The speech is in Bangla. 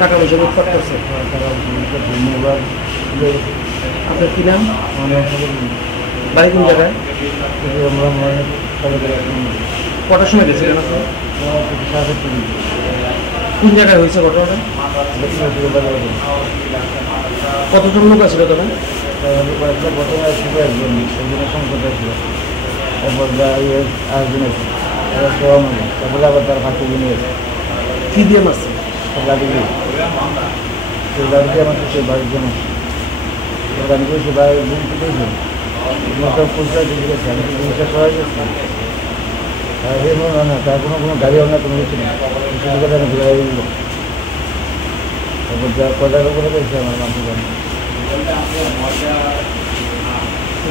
টাকা পয়সা লুটপাট করছে। ধন্যবাদ। আপনার কি নাম? বাড়ি কোন জায়গায়? কটার সময় গেছিলেন আপনি? কোন জায়গায় হয়েছে ঘটনাটা? কতজন লোক আছিল তখন? প্রথমে ছিল একজন, সেজন্য সংকটে ছিল। তারপর আরেকজন আছে, তারপরে আবার তার ফাঁকি নিয়ে গেছে। কি দিয়ে মারছে? লাঠি দিয়ে, সেই লাঠি দিয়ে আমার সেই বাড়ির জন্য আমি করেছি বাড়ির দিন দিয়েছি সব পরিষ্কার দিয়ে গেছে। আমি জিনিসটা করা গেছি না, তার কোনো গাড়ি হবে না, কোনো কিছু নেই। শুধু কথা আমি ঘুরে দিল। তারপর যা কজার উপরে গেছে আমার মানতে জানি।